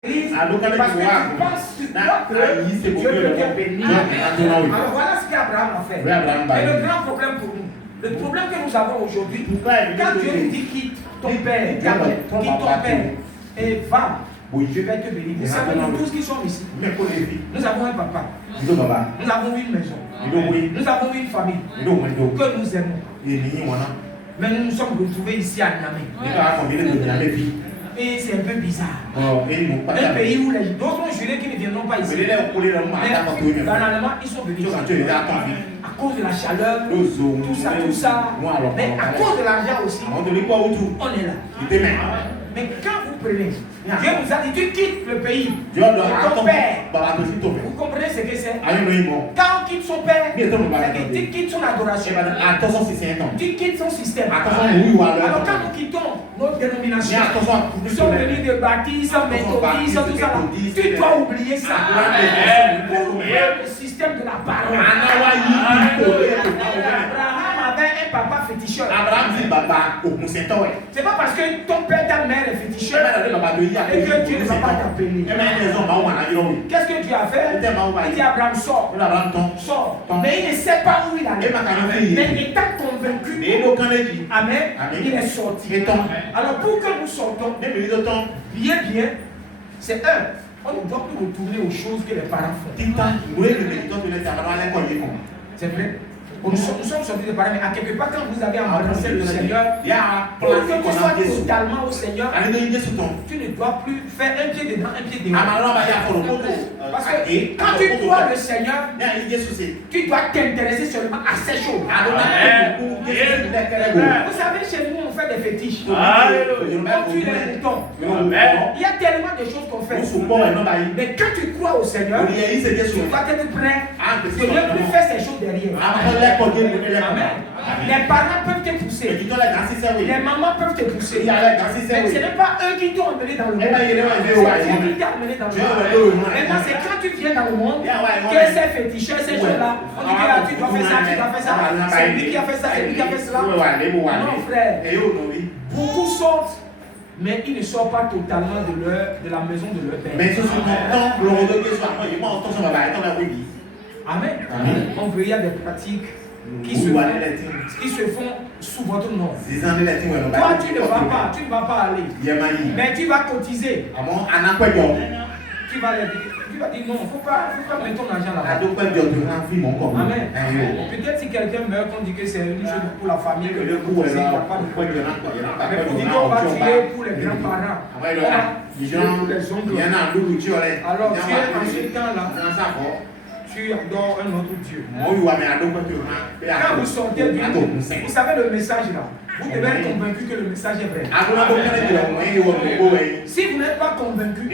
parce que tu penses que Dieu peut te bénir. Alors voilà ce qu'Abraham a fait. Et le grand problème pour nous, le problème que nous avons aujourd'hui, quand Dieu nous dit quitte ton père, quitte ton père et va, je vais te bénir. Vous savez, nous tous qui sommes ici, nous avons un papa, nous avons une maison, nous avons une famille que nous aimons. Mais nous nous sommes retrouvés ici à Niamey. Et c'est un peu bizarre. Un pays où les d'autres ont juré qu'ils ne viendront pas ici. Mais finalement, ils sont venus à cause de la chaleur, tout ça. Mais à cause de l'argent aussi, on est là. Mais quand vous prenez, Dieu nous a dit, tu quittes le pays de ton père. Vous comprenez ce que c'est? Quand on quitte son père, tu quittes son adoration. Tu quittes son système. Alors quand nous quittons notre dénomination, nous sommes venus de baptistes, méthodistes, tout ça. Tu dois oublier ça. Le système de la parole. Abraham avait un papa féticheur. C'est pas parce que ton père, ta mère est féticheur et que Dieu ne va pas t'appeler. Qu'est-ce que Dieu a fait? Il dit Abraham, sors. Mais il ne sait pas où il allait. Mais étant convaincu, amen, il est sorti. Alors pour que nous sortons, bien, c'est on ne doit plus retourner aux choses que les parents font. C'est vrai? Nous sommes sortis de parents, mais à quelque part, quand vous avez embrassé le Seigneur, pour que tu sois totalement au Seigneur, tu ne dois plus faire un pied dedans, un pied dehors. Parce que quand tu crois le Seigneur, tu dois t'intéresser seulement à ces choses. Vous savez, chez nous, on fait des fétiches. On tue les moutons. Il y a tellement de choses qu'on fait. Mais quand tu crois au Seigneur, tu dois être prêt de ne plus faire ces choses derrière. Amen. Les parents peuvent te pousser. Les mamans peuvent te pousser. Mais ce n'est pas eux qui t'ont emmené dans le monde. C'est Dieu qui t'a emmené dans le monde. Maintenant, c'est quand tu viens dans le monde que ces féticheurs, ces choses-là, on dit que là, tu dois faire ça, tu dois faire ça. C'est lui qui a fait ça, c'est lui qui a fait cela. Non, frère. Beaucoup sortent, mais ils ne sortent pas totalement de la maison de leur père. Amen. On veut, il y a des pratiques qui se font sous votre nom. Toi, tu ne vas pas aller. Mais tu vas cotiser. Tu vas dire non, il ne faut pas mettre ton argent là-bas. Amen. Peut-être si quelqu'un meurt, on dit que c'est une chose pour la famille, que le coup, il n'y a pas de problème. Mais pour dire qu'on va tirer pour les grands-parents, les oncles. Alors, tu es en ce temps-là. Tu adores un autre Dieu. Quand vous sortez du monde, vous savez le message là, vous devez être convaincu que le message est vrai. Si vous n'êtes pas convaincu,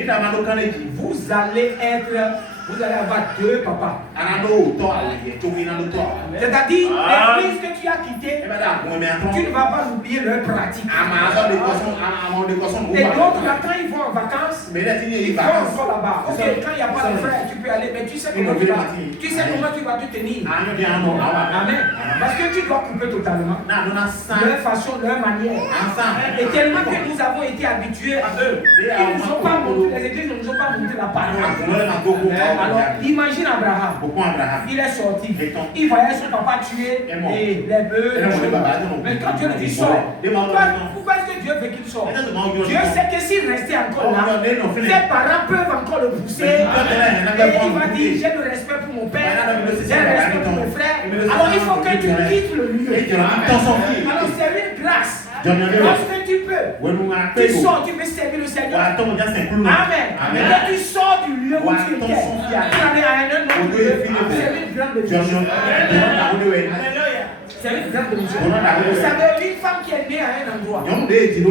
vous allez avoir deux papas. C'est-à-dire, l'église que tu as quittée, tu ne vas pas oublier leur pratique. Et d'autres, quand ils vont en vacances, ils vont encore là-bas. Ok, quand il n'y a pas de frère, tu peux aller, mais tu sais comment tu vas te tenir. Amen. Parce que tu dois couper totalement leur façon, leur manière. Et tellement que nous avons été habitués à eux, ils nous ont pas montré, les églises ne nous ont pas montré la parole. Alors, imagine Abraham. Il est sorti. Il voyait son papa tuer les bœufs. Mais quand Dieu lui dit sort, pourquoi est-ce que Dieu veut qu'il sorte? Dieu sait que s'il restait encore là, ses parents peuvent encore le pousser. Et il va dire, j'ai le respect pour mon père, j'ai le respect pour mon frère. Alors il faut que tu quittes le lieu. Alors c'est une grâce. Lorsque tu peux, tu sors, tu peux servir le Seigneur. Amen. Mais quand tu sors du lieu où tu étais, tu allais à un autre lieu, c'est une grande bénédiction. C'est une grande bénédiction. Vous savez, une femme qui est née à un endroit, qui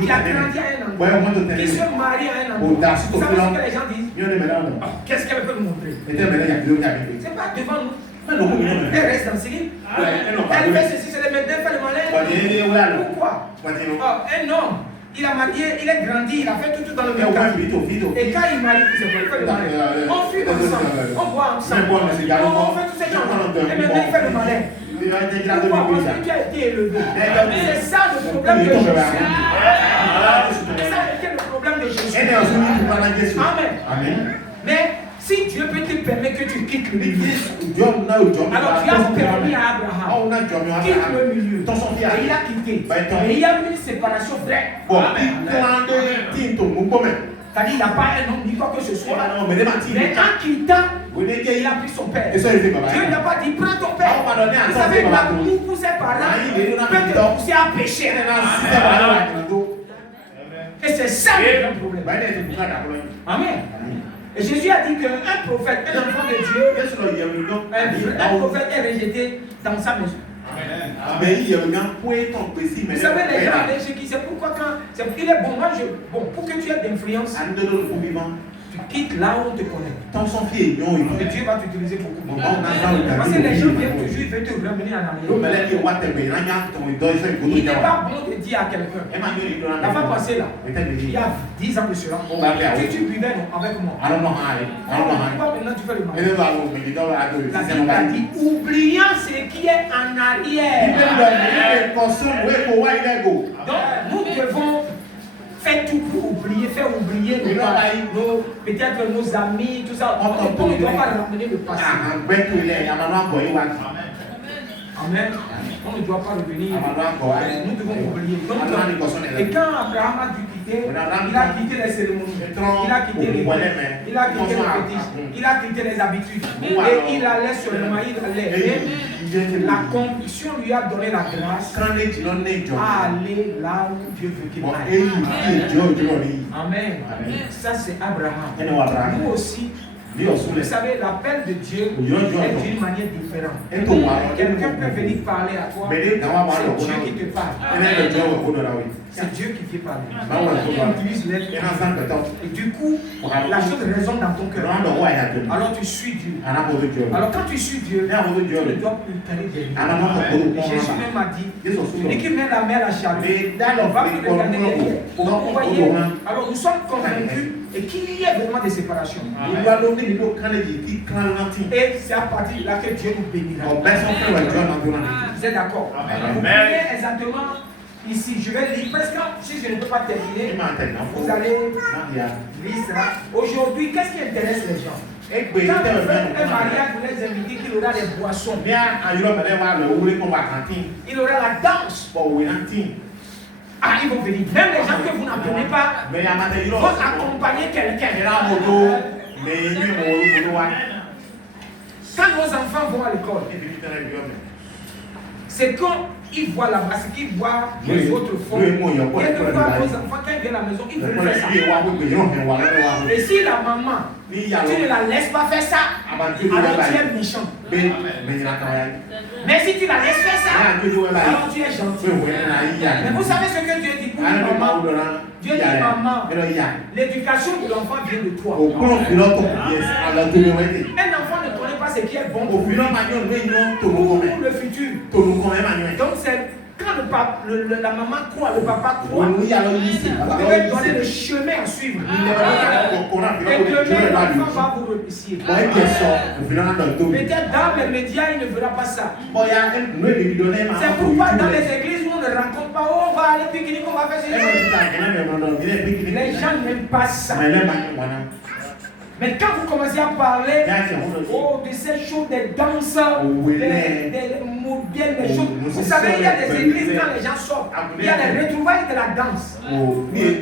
a grandi à un endroit, qui se marie à un endroit, vous savez ce que les gens disent? Qu'est-ce qu'elle peut nous montrer? C'est pas devant nous. Elle reste dans ce livre. Elle fait ceci, c'est le médecin, fait le malin. Pourquoi? Un homme, il a marié, il est grandi, il a fait tout dans le même cas. Et quand il marie, c'est quoi? Il fait le malin. On fuit ensemble, on boit ensemble, on fait tous ces choses. Et maintenant il fait le malin. Pourquoi? Parce que tu as été élevé. C'est ça le problème que je suis. C'est ça le problème. problème de Jésus. Amen. Mais si Dieu peut te permettre que tu quittes le milieu, alors tu as permis à Abraham, quitte le milieu, et il a quitté. Et il y a eu une séparation vraie. C'est-à-dire, il n'a pas un homme ni quoi que ce soit. Mais en quittant, il a pris son père. Dieu n'a pas dit, prends ton père. Vous savez, l'amour pour ses parents peut te pousser à pécher. Et c'est ça le problème. Amen. Et Jésus a dit qu'un prophète, un enfant de Dieu, un prophète est rejeté dans sa maison. Vous savez, les gens allaient chez qui, c'est pourquoi quand il est bon, pour que tu aies d'influence, tu quittes là où on te connaît. Et Dieu va t'utiliser beaucoup. Parce que les gens viennent toujours, ils veulent te revenir en arrière. Il n'est pas bon de dire à quelqu'un. La fois passée là, il y a 10 ans de cela, tu buvais avec moi. Pourquoi maintenant tu fais le mal? La Bible a dit, oubliant ce qui est en arrière. Donc nous devons faire tout pour oublier, faire oublier peut-être nos amis, tout ça. On ne doit pas ramener le passé. Amen. On ne doit pas revenir. Nous devons oublier. Et quand Abraham a dû quitter, il a quitté les cérémonies. Il a quitté les fétiches. Il a quitté les habitudes. Et il allait seulement, la conviction lui a donné la grâce à aller là où Dieu veut qu'il aille. Amen. Ça c'est Abraham. Nous aussi, vous savez, l'appel de Dieu est d'une manière différente. Quelqu'un peut venir parler à toi, c'est Dieu qui te parle. C'est Dieu qui te parle. Il utilise les et du coup, la chose résonne dans ton cœur. Alors tu suis Dieu. Alors quand tu suis Dieu, tu ne dois plus t'aller derrière. Jésus même a dit, et qui met la main à la charrue, on va plus regarder derrière. Donc vous voyez, alors nous sommes convaincus et qu'il y ait vraiment des séparations. Et c'est à partir de là que Dieu nous bénira. Vous êtes d'accord? Vous voyez exactement ici, je vais lire, parce que si je ne peux pas terminer, vous allez lire cela. Aujourd'hui, qu'est-ce qui intéresse les gens? Quand vous faites un mariage, vous les invitez qu'il aura des boissons. Il aura la danse. Ah, ils vont venir. Même les gens que vous n'apprenez pas vont accompagner quelqu'un. Quand nos enfants vont à l'école, c'est quand ils voient là-bas, ce qu'ils voient les autres font. Quelquefois, nos enfants, quand ils viennent à la maison, ils veulent faire ça. Et si la maman, tu ne la laisses pas faire ça, alors tu es méchant. Mais si tu la laisses faire ça, alors tu es gentil. Mais vous savez ce que Dieu dit pour une maman? Dieu dit, maman, l'éducation de l'enfant vient de toi. Un enfant ne connaît pas ce qui est bon pour lui, pour le futur. Donc c'est quand la maman croit, le papa croit, vous devez donner le chemin à suivre. Et demain, l'enfant va vous remercier. Peut-être dans les médias, il ne verra pas ça. C'est pourquoi dans les églises, on ne rencontre pas, oh, on va aller pique-nique, on va faire ça. Les gens n'aiment pas ça. Mais quand vous commencez à parler de ces choses, des danses, des modèles, des choses, vous savez, il y a des églises quand les gens sortent, il y a des retrouvailles de la danse. Les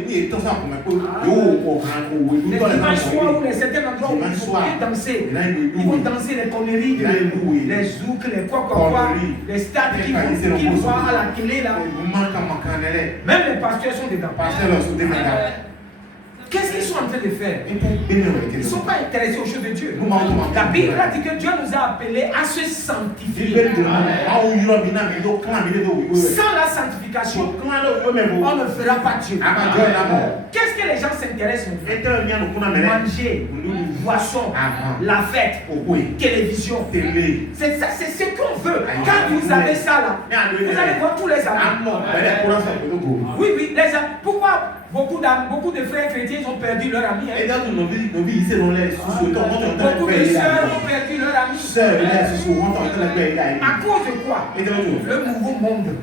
dimanches soirs ou les certains endroits où ils vont danser, ils vont danser les conneries, les zouks, les quoi, les stades qui voient à la télé là. Même les pasteurs sont dedans. Qu'est-ce qu'ils sont en train de faire? Ils ne sont pas intéressés aux choses de Dieu. La Bible a dit que Dieu nous a appelés à se sanctifier. Sans la sanctification, on ne fera pas Dieu. Qu'est-ce que les gens s'intéressent maintenant? Manger, boisson, la fête, télévision. C'est ça, c'est ce qu'on veut. Quand vous avez ça là, vous allez voir tous les amis. Oui, les amis. Pourquoi? Beaucoup de frères chrétiens ont perdu leur ami. Hein? Beaucoup de sœurs ont perdu leur ami. À cause de quoi? Le nouveau monde.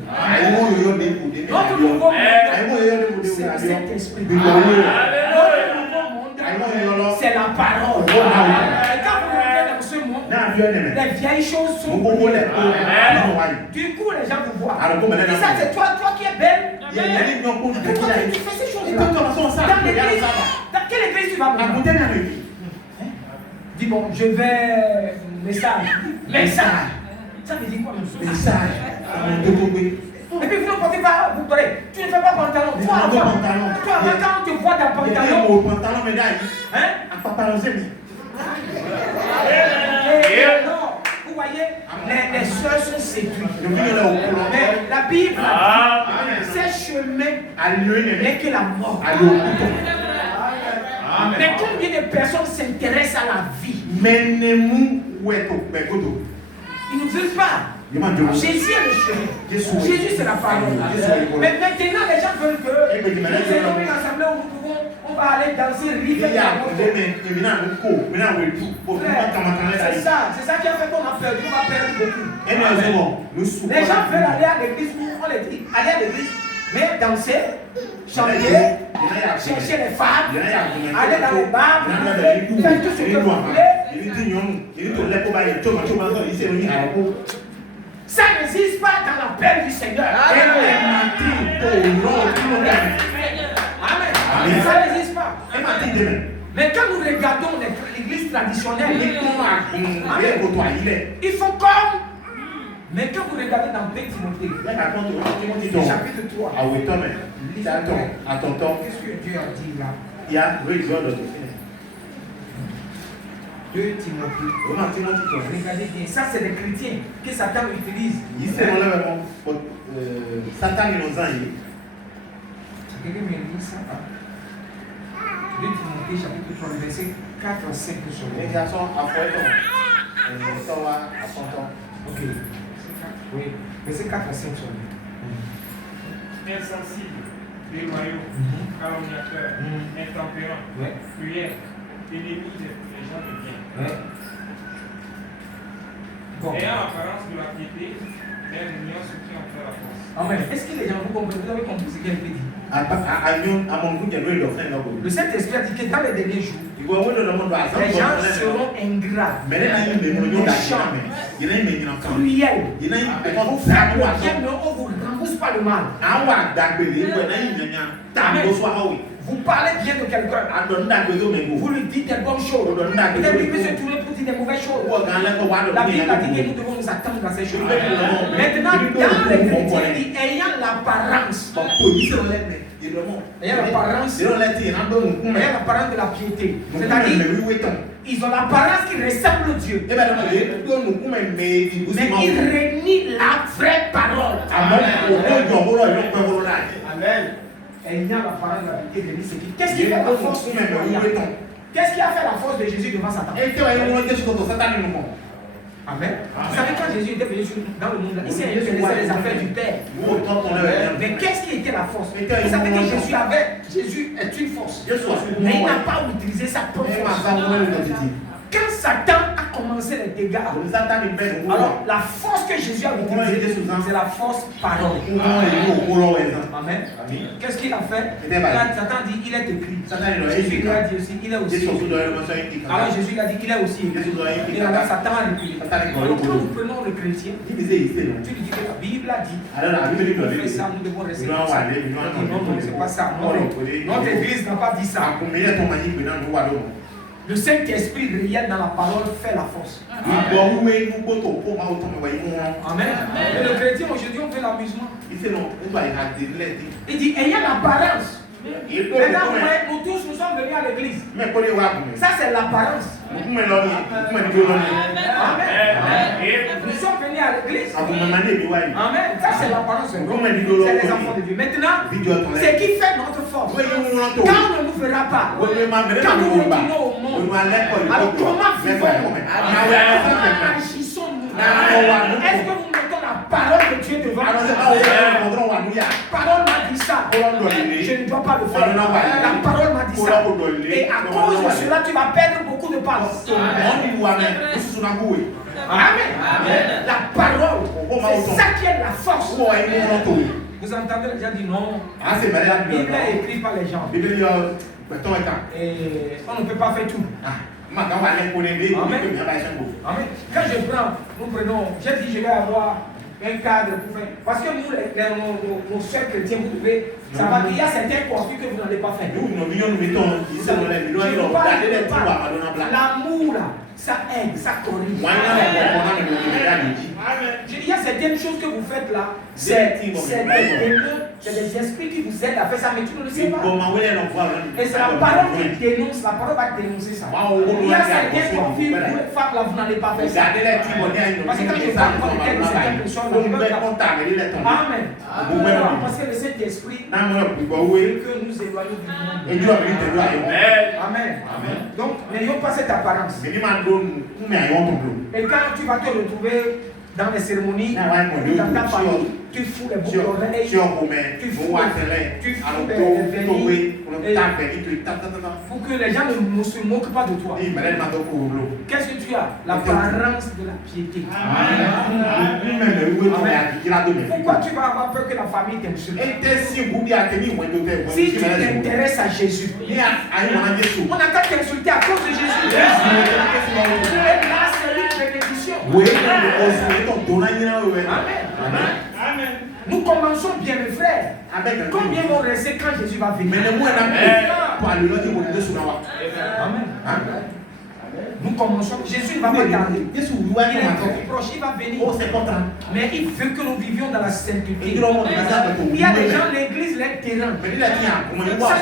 Notre nouveau monde, c'est le Saint-Esprit. Notre nouveau monde, c'est la parole. Quand vous rentrez dans ce monde, les vieilles choses sont oubliées. Du coup, les gens vous voient. Et ça, c'est toi qui es belle. Tu fais ces choses-là. Dans l'église, dans quelle église tu vas venir? Dis bon, je vais. Message. Ça veut dire quoi? Message. Et puis vous ne portez pas, vous parlez, tu ne fais pas pantalon. Toi, quand on te voit dans pantalon. Hein? Non, vous voyez, les soeurs sont séduites. Mais la Bible, ces chemins n'est que la mort. Mais combien de personnes s'intéressent à la vie? Ils ne veulent pas. Jésus est le chemin. Jésus c'est la parole. Mais maintenant les gens veulent que nous ayons une assemblée où nous pouvons, on va aller danser, rire. C'est ça qui a fait qu'on a perdu, on a perdu beaucoup. Les gens veulent aller à l'église où on les dit, aller à l'église, mais danser, chanter, chercher les femmes, aller dans les bars, faire tout ce que vous voulez. Ça n'existe pas dans l'appel du Seigneur. Amen. Ça n'existe pas. Mais quand nous regardons l'église traditionnelle, ils font comme. Mais quand vous regardez dans 2 Timothée, chapitre 3, qu'est-ce que Dieu a dit là? 2 Timothée. Regardez bien, ça c'est les chrétiens que Satan utilise. Quelqu'un me dit ça. 2 Timothée chapitre 3, verset 4 à 5 sur le. Ok. Oui, verset 4 à 5 sur le. Insensible, déloyaux, calomniateurs, intempérants, cruels, ennemis des gens de bien. Bon. Ayant l'apparence de la piété, mais ignorant ceux qui en fait la force. Amen. Est-ce que les gens vous comprenez? Vous avez compris ce qu'elle dit? Le Saint-Esprit a dit que dans les derniers jours, les gens seront ingrats, méchants, cruels. Vous faites le bien, mais on ne vous rembourse pas le mal. Vous parlez bien de quelqu'un, vous lui dites des bonnes choses. Peut-être qu'il peut se tourner pour dire des mauvaises choses. La Bible a dit que nous devons nous attendre à ces choses. Maintenant, dans les chrétiens, il dit ayant l'apparence. Ayant l'apparence de la piété. C'est-à-dire, ils ont l'apparence qui ressemble à Dieu. Mais ils renient la vraie parole. Amen. Ayant l'apparence de la piété de lui, c'est qui? Qu'est-ce qui fait la force de Qu'est-ce qui a fait la force de Jésus devant Satan? Amen. Vous savez, quand Jésus était venu dans le monde, il s'est intéressé les affaires du Père. Mais qu'est-ce qui était la force? Vous savez que Jésus est une force. Mais il n'a pas utilisé sa propre force. Quand Satan a commencé les dégâts, alors la force que Jésus a utilisée, c'est la force parole. Amen. Qu'est-ce qu'il a fait? Quand Satan dit il est écrit, Jésus lui a dit aussi il est aussi. Alors Jésus lui a dit il est aussi. Et alors Satan a reculé. Alors quand nous prenons le chrétien, tu lui dis que la Bible a dit on fait ça, nous devons rester comme ça. Non, c'est pas ça. Notre église n'a pas dit ça. Le Saint-Esprit réel dans la parole fait la force. Amen. Et le chrétien aujourd'hui on fait l'amusement. Il dit ayant l'apparence. Maintenant nous tous nous sommes venus à l'église. Ça c'est l'apparence. Amen. Nous sommes venus à l'église. Amen. Ça c'est l'apparence. C'est les enfants de Dieu. Maintenant, ce qui fait notre force. Quand on ne nous fera pas, quand nous retournons au monde, alors comment vivons-nous? Comment agissons-nous? Est-ce que nous mettons la parole de Dieu devant nous? parole m'a dit ça. Je ne dois pas le faire. La parole m'a dit ça. Et à cause de cela, tu vas perdre beaucoup de parole. Amen. La parole, c'est ça qui est la force. Vous entendez les gens dire non. La Bible est écrite par les gens. Et on ne peut pas faire tout. Amen. Amen. Quand nous prenons, j'ai dit je vais avoir un cadre pour faire. Parce que nous, nos soeurs chrétiens, vous devez savoir qu'il y a certains conflits que vous n'allez pas faire. L'amour là, ça aide, ça corrige. Il y a certaines choses que vous faites là, c'est des esprits qui vous aident à faire ça, mais tu ne le sais pas. Et c'est la parole qui dénonce, la parole va dénoncer ça. Il y a certains conflits où les femmes là, vous n'allez pas faire ça. Parce que quand je parle de certaines personnes, Amen. Parce que le Saint-Esprit veut que nous éloignons du monde. Amen. Donc, n'ayons pas cette apparence. Et quand tu vas te retrouver dans les cérémonies, dans ta famille, tu fous les boucles d'oreilles, tu fous les vernis, pour que les gens ne se moquent pas de toi. Qu'est-ce que tu as? L'apparence de la piété. Pourquoi tu vas avoir peur que la famille t'insulte? Si tu t'intéresses à Jésus, on n'a qu'à t'insulter à cause de Jésus. Et là, c'est une bénédiction. Amen. Nous commençons bien, mes frères. Combien vont rester quand Jésus va venir? Amen. Nous commençons. Jésus ne va pas tarder. Il est très proche, il va venir. Mais il veut que nous vivions dans la sainteté. Il y a des gens, l'église les terrains. Ça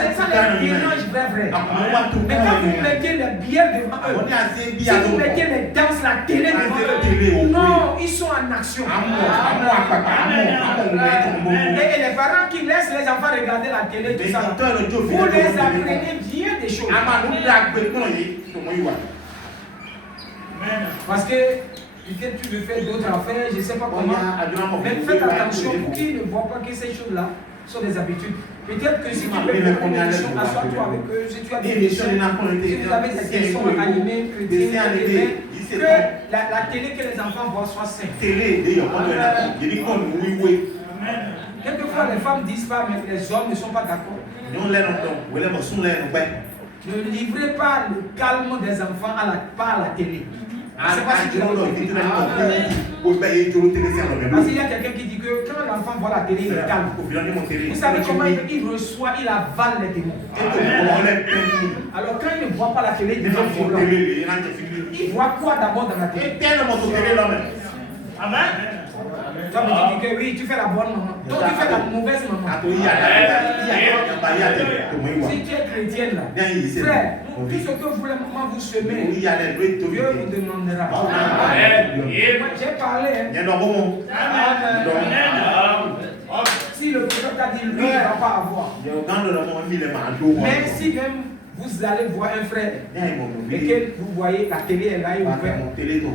les dérange vrai. Mais quand vous mettez les billets devant eux, si vous mettez les danses, la télé devant eux, non, ils sont en action. Et les parents qui laissent les enfants regarder la télé, tout ça, vous les apprenez bien des choses. Parce que peut-être tu veux faire d'autres affaires, je ne sais pas comment. Mais faites attention pour qu'ils ne voient pas que ces choses-là sont des habitudes. Peut-être que si tu veux faire une émission, assois-toi avec eux. Si tu as des questions, si vous avez des questions animées, chrétiennes, que la télé que les enfants voient soit saine. Quelquefois, les femmes disent pas, mais les hommes ne sont pas d'accord. Ne livrez pas le calme des enfants par la télé. C'est pas si tu parce qu'il y a quelqu'un qui dit que quand l'enfant voit la télé, il est calme. Vous savez comment il reçoit, il avale les démons. Alors quand il ne voit pas la télé, il devient violent. Il voit quoi d'abord dans la télé? Amen. Toi, tu dis que oui, tu fais la bonne maman. Donc tu fais la mauvaise maman. Si tu es chrétienne là, frère, tout ce que vous voulez maman vous semer, Dieu vous demandera. J'ai parlé. Si le prophète a dit lui, il ne va pas avoir. Même si même vous allez voir un frère et que vous voyez la télé est là et ouverte,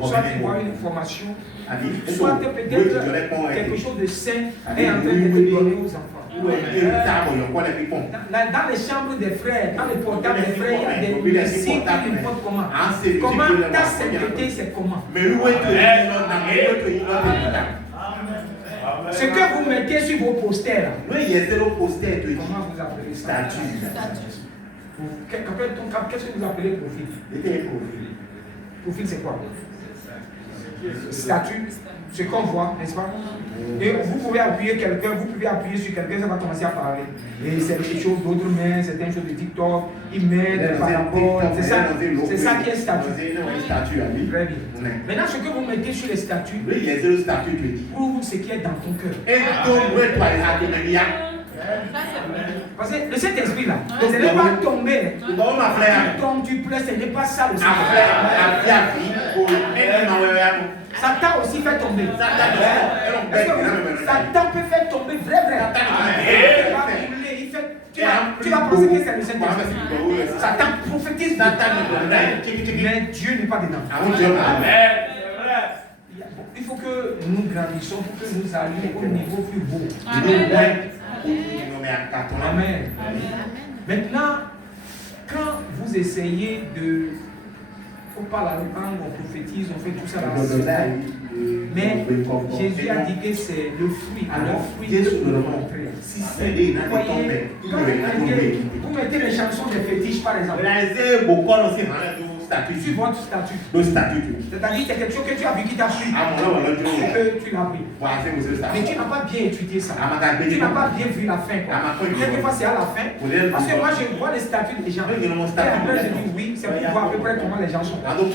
soit tu vois une information, soit peut-être quelque chose de sain est en train de te donner aux enfants. Dans les chambres des frères, dans les portables des frères, il y a des signes qui n'importe comment. Comment ta sainteté, c'est comment? Ce que vous mettez sur vos posters, comment vous appelez ça? Qu'est-ce que vous appelez profil? Profil, c'est quoi? Statut, ce qu'on voit, n'est-ce pas? Et vous pouvez appuyer quelqu'un, vous pouvez appuyer sur quelqu'un, ça va commencer à parler. Et c'est des choses d'autres mains, c'est une chose de TikTok, ils mettent par rapport, c'est ça qui est statut. Très bien. Maintenant, ce que vous mettez sur les statuts, prouve ce qui est dans ton cœur. Parce que le Saint-Esprit là, ce n'est pas tomber. Tu tombes, tu pleures, ce n'est pas ça le Saint-Esprit. Satan aussi fait tomber. Satan peut faire tomber vrai. Tu vas penser que c'est le Saint-Esprit. Satan prophétise. Mais Dieu n'est pas dedans. Il faut que nous grandissions, pour que nous allions au niveau plus beau. Amen. Amen. Maintenant, quand vous essayez de... Il ne faut pas la langue, on prophétise, on fait tout ça là. Mais Jésus a dit que c'est le fruit. Alors, le fruit de le montrer. Vous mettez les chansons des fétiches par exemple. Sur votre statut. C'est-à-dire que c'est quelque chose que tu as vu qui t'a plu. Et que tu l'as pris. Mais tu n'as pas bien étudié ça. Tu n'as pas bien vu la fin. Quelquefois c'est à la fin. Parce que moi je vois les statuts des gens. Et après je dis oui, c'est pour voir à peu près comment les gens sont. Tous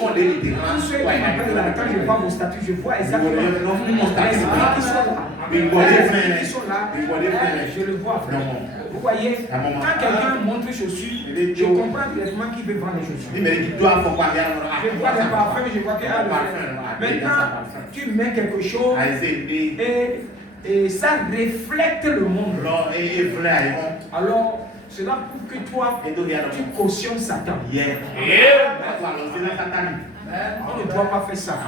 ceux qui m'appellent quand je vois vos statuts, je vois exactement les esprits qui sont là. Les esprits qui sont là, je le vois. Vous voyez, quand quelqu'un montre les chaussures, je comprends directement qu'il veut vendre les chaussures. Je vois les parfums, je vois que maintenant, tu mets quelque chose et ça reflète le monde. Alors, cela prouve que toi, tu cautionnes Satan. On ne doit pas faire ça.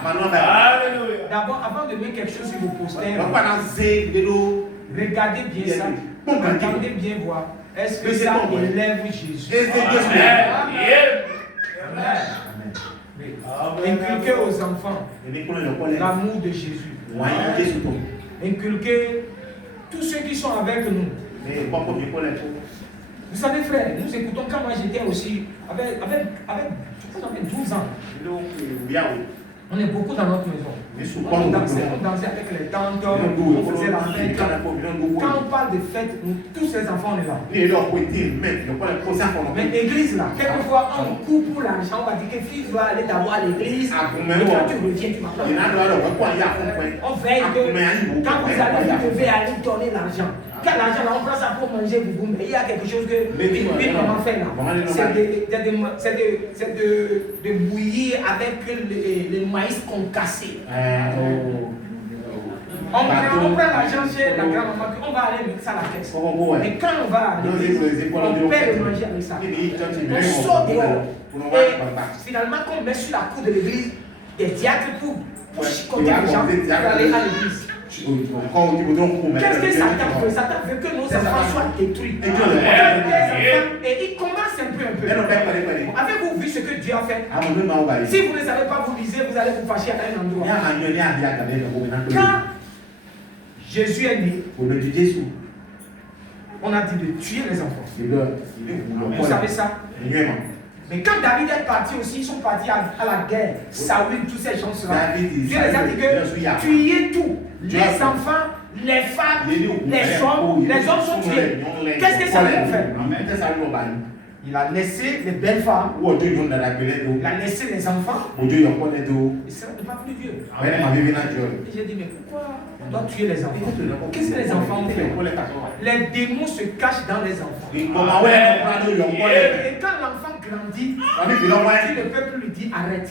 D'abord, avant de mettre quelque chose sur vos posters, regardez bien ça. Regardez bien voir. Est-ce que ça élève Jésus? Inculquez aux enfants l'amour de Jésus. Inculquez tous ceux qui sont avec nous. Vous savez, frère, nous écoutons quand moi j'étais aussi avec 12 ans. On est beaucoup dans notre maison. On dansait avec les tantes, on faisait la fête. Quand on parle de fête, nous, tous les enfants, on est là. Mais l'église là, quelquefois on coupe pour l'argent, on va dire que fils doit aller d'abord à l'église. Et quand tu reviens, tu m'appelles. On veille que quand vous allez, vous devez aller donner l'argent. Quel argent là, on prend ça pour manger, mais il y a quelque chose que maman fait là. C'est de bouillir avec le maïs concassé. On prend l'argent chez la grand-maman, on va aller mettre ça à la caisse. Et quand on va aller, on paie le manger avec ça. On sort dehors. Et finalement, quand on met sur la cour de l'église, des diacres pour chicoter les gens pour aller à l'église. Qu'est-ce que Satan veut? Satan veut que nos enfants soient détruits. Et il commence un peu. Avez-vous vu ce que Dieu a fait? Si vous ne savez pas, vous lisez, vous allez vous fâcher à un endroit. Quand Jésus est né, on a dit de tuer les enfants. Vous savez ça? Mais quand David est parti aussi, ils sont partis à la guerre. Saül, tous ces gens-là. Dieu les a dit que tuez tout. Les enfants, les femmes, les hommes sont tués. Qu'est-ce que ça veut faire? Il a laissé les belles femmes. Il a laissé les enfants. Et ça n'a pas voulu Dieu. Et j'ai dit, mais pourquoi on doit tuer les enfants? Qu'est-ce que les enfants ont fait? Les démons se cachent dans les enfants. Et quand l'enfant grandit, si le peuple lui dit arrête.